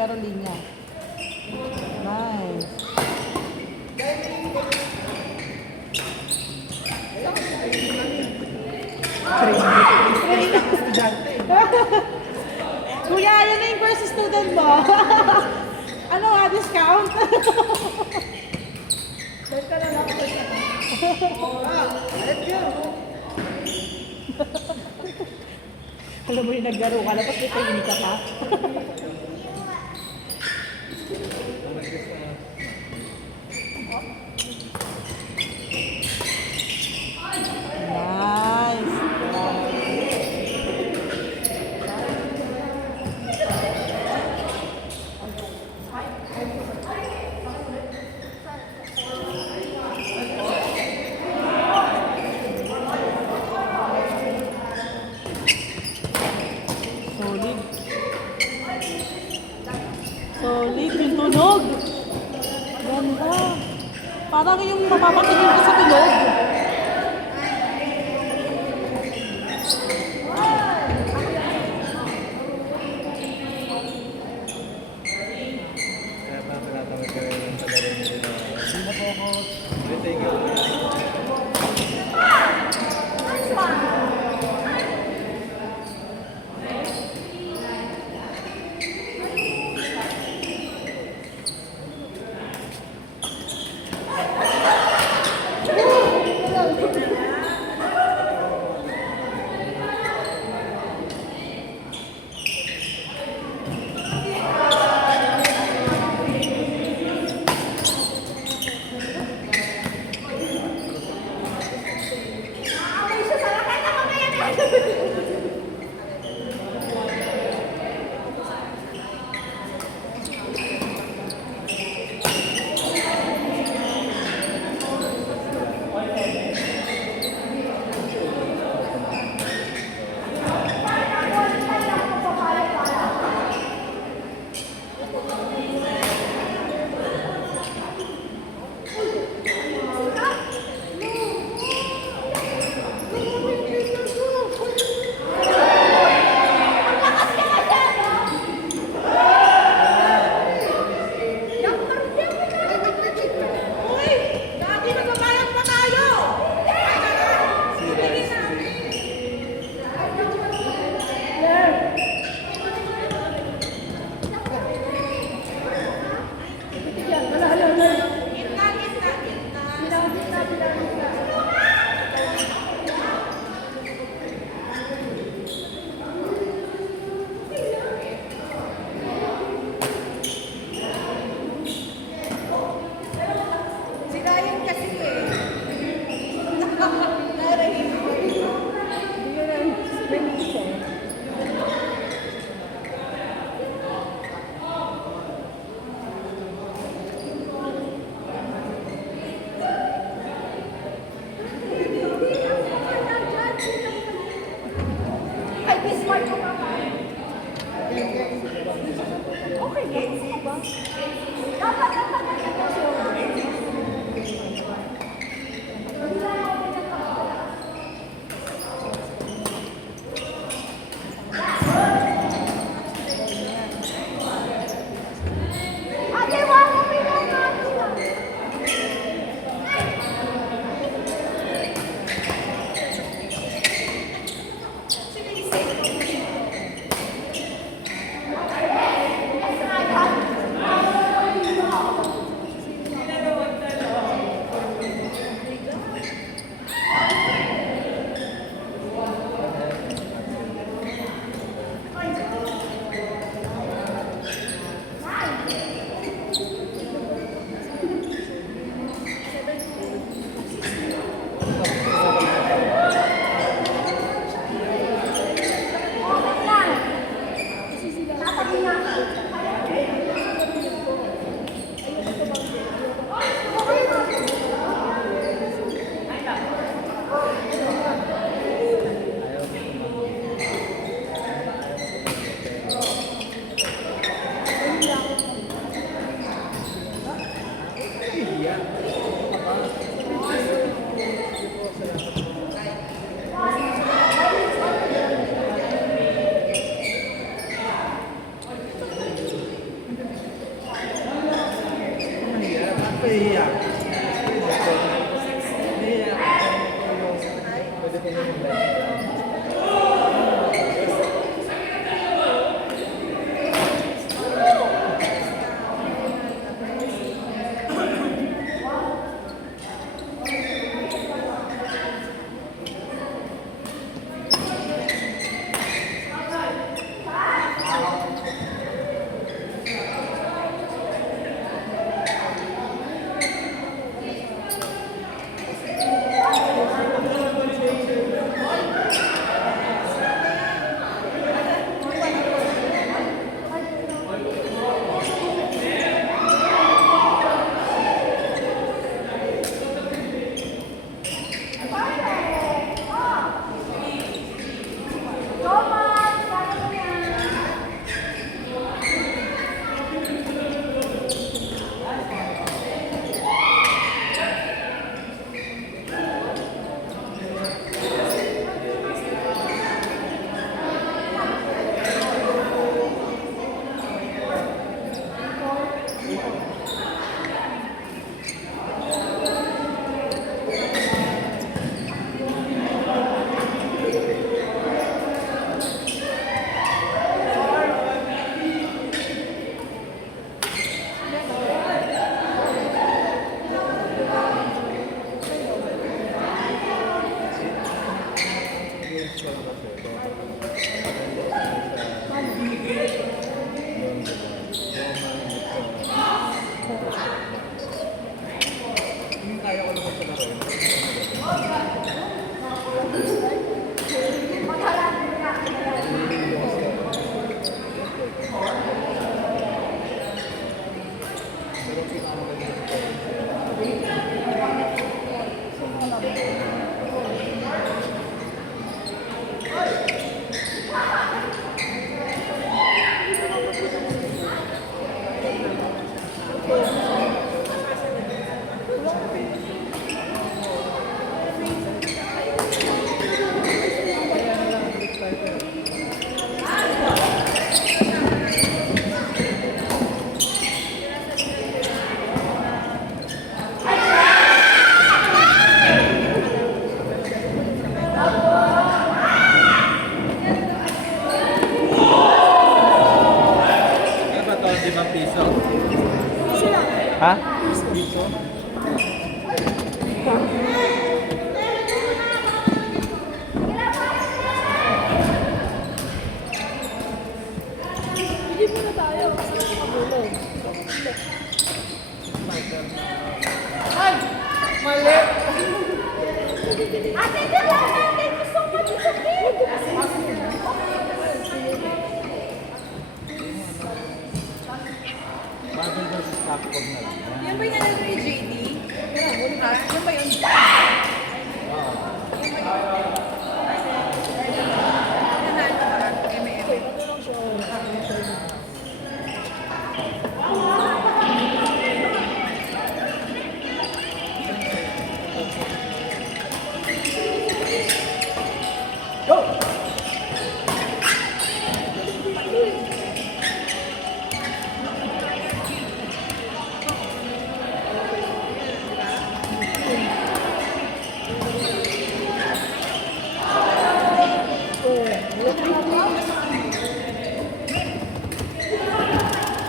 pero linya. Nice. Kuya, yan na yung first student mo. Ano nga, discount? Benta na lang ako siya. Let's go! Alam mo yung naglaro ka, tapos may tahimik ka pa. Solid yung tunog. Ganda. Parang yung mapapatingin ka sa tunog. Kaya pa pinatawag ko yung palaro nila. Hindi na po ako. Thank you. kaya ko naman sa laro. Pero pinakamagaling ko. Ano ba to? 5 piso? Ha? Piso? Hindi muna tayo kasi nakabulong. Ay! Mali! Ate, thank you so much. It's okay. Bagal versus Capcom na lang. Yan ba yung nanalo ni JD? Ha? Yan ba yun? Nanalo ba? MM.